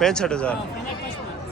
65,000।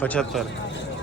75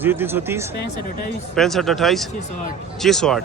0330 65 28 608।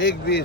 1,20।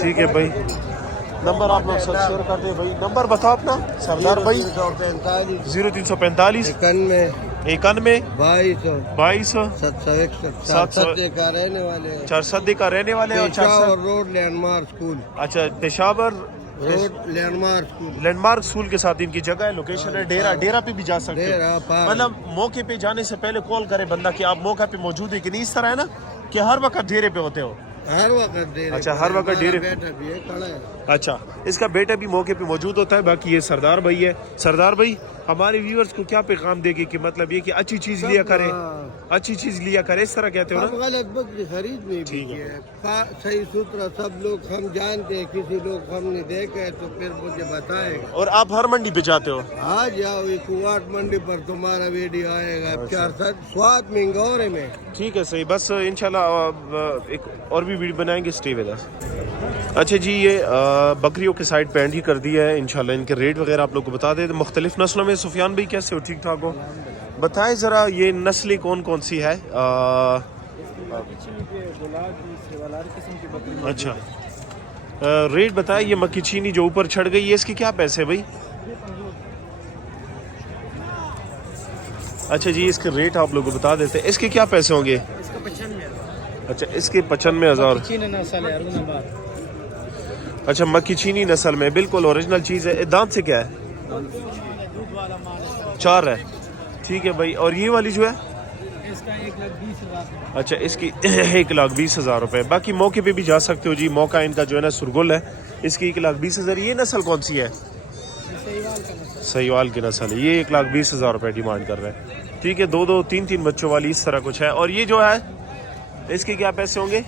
ٹھیک ہے بھائی, نمبر آپ لوگ سب شیئر کر دیں بھائی. نمبر بتاؤ اپنا سردار بھائی. 0345 91 22 700 کا رہنے والے, چارسدے کا رہنے والے اور Peshawar Road Landmark School. اچھا Peshawar Road Landmark School, Landmark School کے ساتھ ان کی جگہ ہے, لوکیشن ہے ڈیرا. ڈیرا پہ بھی جا سکتے ڈیرا ہو, پار. مطلب موقع پہ جانے سے پہلے کال کرے بندہ کہ آپ موقع پہ موجود ہے کہ نہیں. اس طرح ہے نا کہ ہر وقت ڈیرے پہ ہوتے ہو. ہر وقت ڈیرے. اچھا ہر وقت ڈیرے. بیٹا بھی ہے, کھڑا ہے. اچھا اس کا بیٹا بھی موقع پہ موجود ہوتا ہے. باقی یہ سردار بھائی ہے. سردار بھائی ہمارے ویورز کو کیا پیغام دے گی کہ مطلب یہ کہ اچھی چیز لیا کرے, اچھی چیز لیا کرے, اس طرح کہتے ہو اب نا. غلط بکری خرید نہیں ٹھیک بھی ہے, صحیح ستھرا سب لوگ ہم جانتے ہیں, کسی لوگ ہم نے دیکھا ہے تو پھر مجھے بتائے گا. اور آپ ہر منڈی پہ جاتے ہو؟ آ جاؤ کوٹ منڈی پر تمہارا ویڈیو آئے گا. 400 سوات منگورے میں. ٹھیک ہے صحیح. بس انشاءاللہ ایک اور بھی ویڈیو بنائیں گے, اسٹے ود اس. اچھا جی یہ بکریوں کے سائڈ پہ اینڈ ہی کر دیا ہے. انشاءاللہ ان کے ریٹ وغیرہ آپ لوگ کو بتا دیں. مختلف نسلوں میں سفیان بھائی کیسے ہو, ٹھیک ٹھاک ہو؟ بتائیں ذرا یہ نسلیں کون کون سی ہے. اچھا ریٹ بتائیں. یہ مکی چینی جو اوپر چڑھ گئی ہے اس کے کیا پیسے بھائی؟ اچھا جی اس کے ریٹ آپ لوگوں کو بتا دیتے ہیں. اس کے کیا پیسے ہوں گے؟ اچھا اس کے 95,000. اچھا مکی چینی نسل میں بالکل اوریجنل چیز ہے. دانت سے کیا ہے؟ 4 ہے. ٹھیک ہے بھائی. اور یہ والی جو ہے اچھا اس کی 1,20,000 روپے. باقی موقع پہ بھی جا سکتے ہو جی. موقع ان کا جو ہے نا سرگل ہے, اس کی 1,20,000. یہ نسل کون سی ہے؟ سہیوال کی نسل ہے. یہ 1,20,000 روپے ڈیمانڈ کر رہے ہیں. ٹھیک ہے 2 3 بچوں والی اس طرح کچھ ہے. اور یہ جو ہے اس کے کیا پیسے ہوں گے؟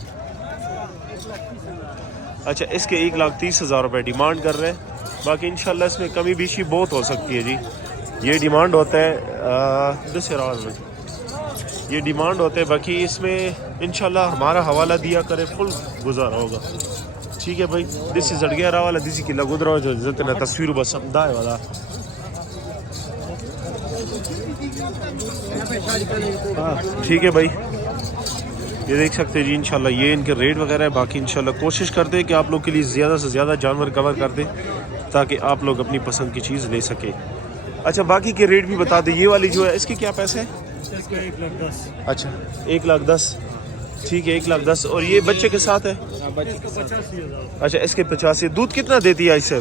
اچھا اس کے 1,30,000 روپے ڈیمانڈ کر رہے ہیں. باقی انشاءاللہ اس میں کمی بیشی بہت ہو سکتی ہے جی. یہ ڈیمانڈ ہوتا ہے یہ ڈیمانڈ ہوتا ہے. باقی اس میں انشاءاللہ ہمارا حوالہ دیا کرے فل گزارا ہوگا. ٹھیک ہے بھائی. دس از اڑگیا راوالا دیسی کی لگود رہا جو عزت نہ تصویر بس دائے والا. ٹھیک ہے بھائی یہ دیکھ سکتے ہیں جی. انشاءاللہ یہ ان کے ریٹ وغیرہ ہے. باقی انشاءاللہ کوشش کرتے ہیں کہ آپ لوگ کے لیے زیادہ سے زیادہ جانور کور کر دیں تاکہ آپ لوگ اپنی پسند کی چیز لے سکیں. اچھا باقی کے ریٹ بھی بتا دیں. یہ والی جو ہے اس کے کیا پیسے ہیں؟ اچھا 1,10,000. ٹھیک ہے 1,10,000. اور یہ بچے کے ساتھ ہے؟ اچھا اس کے 85. دودھ کتنا دیتی ہے اس سے؟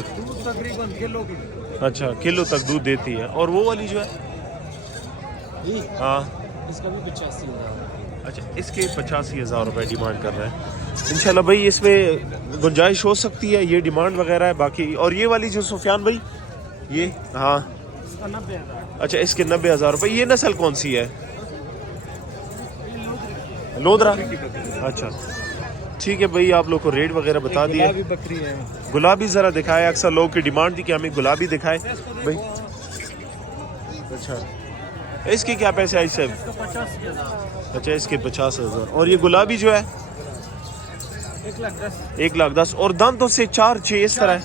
اچھا کلو تک دودھ دیتی ہے. اور وہ والی جو ہے ہاں اس کا بھی 85,000. اچھا اس کے 85,000 روپے ڈیمانڈ کر رہے ہیں. انشاءاللہ بھائی اس میں گنجائش ہو سکتی ہے. یہ ڈیمانڈ وغیرہ ہے. باقی اور یہ والی جو سفیان بھائی یہ ہاں اچھا اس کے 90,000 روپے. یہ نسل کون سی ہے؟ لودرا. اچھا ٹھیک ہے بھائی آپ لوگ کو ریٹ وغیرہ بتا دیا. بکری ہے. گلابی ذرا دکھائے. اکثر لوگ کی ڈیمانڈ تھی کہ ہمیں گلابی دکھائے بھائی. اچھا اس کے کیا پیسے آئی صاحب؟ اچھا اس کے 50,000. اور یہ گلابی جو ہے 1,10,000. اور دانتوں سے 4-6 اس طرح ہے.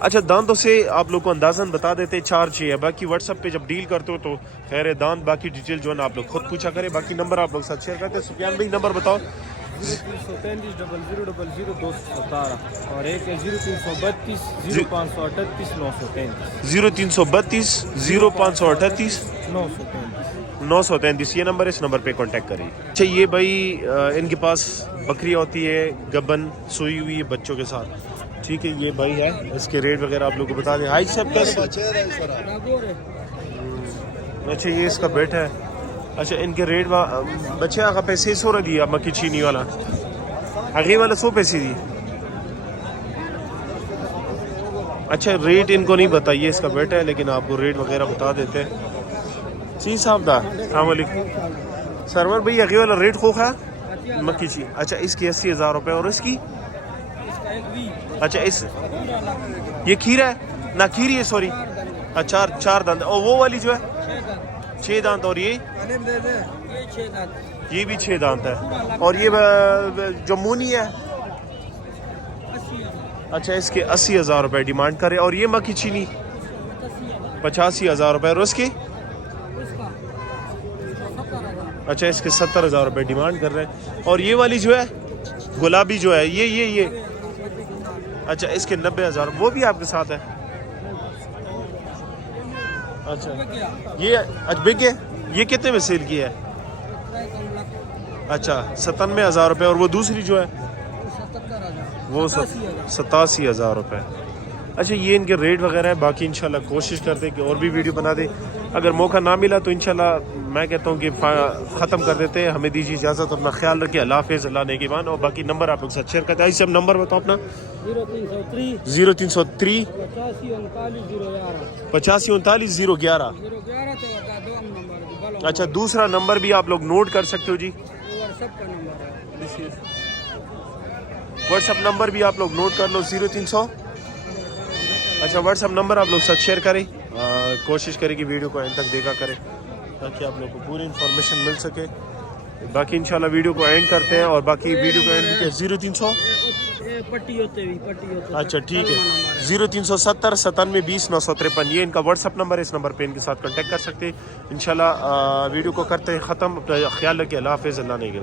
اچھا دانتوں سے آپ لوگ کو اندازاً بتا دیتے 4-6 ہے. باقی واٹس ایپ پہ جب ڈیل کرتے ہو تو خیر دانت باقی ڈیٹیل جو ہے نا آپ لوگ خود پوچھا کریں. باقی نمبر آپ لوگ ساتھ شیئر کرتے ہیں. سفیان بھائی نمبر بتاؤ. 0335 اور ایک 0332 0538 0332 933 یہ نمبر. اس نمبر پہ کانٹیکٹ کریے. اچھا یہ بھائی ان کے پاس بکری ہوتی ہے گبن سوئی ہوئی بچوں کے ساتھ. ٹھیک ہے یہ بھائی ہے. اس کے ریٹ وغیرہ آپ لوگ کو بتا دیں. ہائی صاحب کیسے؟ اچھا یہ اس کا بیٹا ہے. اچھا ان کے ریٹ بچے آگا پیسے 100 دیا. مکی چینی والا آگے والا 100 پیسے دی. اچھا ریٹ ان کو نہیں بتائیے. اس کا بیٹا ہے لیکن آپ کو ریٹ وغیرہ بتا دیتے ہیں. جی صاحب دا السلام علیکم. سرور بھائی آگے والا ریٹ خوخ ہے مکی چی. اچھا اس کی 80,000 روپے. اور اس کی اچھا اس یہ کھیرا ہے نہ کھیری ہے سوری. اچھا 4 دانت. اور وہ والی جو ہے 6 دانت. اور یہ بھی 6 دانت ہے. اور یہ جو مونی ہے اچھا اس کے 80,000 روپے ڈیمانڈ کرے. اور یہ مکی چینی 85,000 روپے. اور اس کی اچھا اس کے 70,000 روپے ڈیمانڈ کر رہے ہیں. اور یہ والی جو ہے گلابی جو ہے یہ اچھا اس کے 90,000 وہ بھی آپ کے ساتھ ہے. اچھا یہ بک ہے, یہ کتنے میں سیل کی ہے؟ اچھا 97,000 روپے. اور وہ دوسری جو ہے وہ 87,000 روپے. اچھا یہ ان کے ریٹ وغیرہ ہے. باقی انشاءاللہ کوشش کرتے ہیں کہ اور بھی ویڈیو بنا دیں. اگر موقع نہ ملا تو انشاءاللہ میں کہتا ہوں کہ ختم کر دیتے ہیں. ہمیں دیجیے اجازت, اپنا خیال رکھیے. اللہ حافظ, اللہ نگہبان. اور باقی نمبر آپ لوگ ساتھ شیئر کرتے ہیں. سب نمبر بتاؤ اپنا. 0303 85 011. اچھا دوسرا نمبر بھی آپ لوگ نوٹ کر سکتے ہو جی. واٹس ایپ نمبر بھی آپ لوگ نوٹ کر لو 0300. اچھا واٹس ایپ نمبر آپ لوگ ساتھ شیئر کریں. کوشش کریں کہ ویڈیو کو اینڈ تک دیکھا کریں تاکہ آپ لوگ کو پوری انفارمیشن مل سکے. باقی انشاءاللہ ویڈیو کو اینڈ کرتے ہیں. اور باقی ویڈیو کو اینڈ کیا 0300. اچھا ٹھیک ہے 0370 97 20 953. یہ ان کا واٹس ایپ نمبر ہے. اس نمبر پہ ان کے ساتھ کانٹیکٹ کر سکتے ہیں. انشاءاللہ ویڈیو کو کرتے ہیں ختم. اپنا خیال رکھیے. اللہ حافظ, اللہ نگہبان.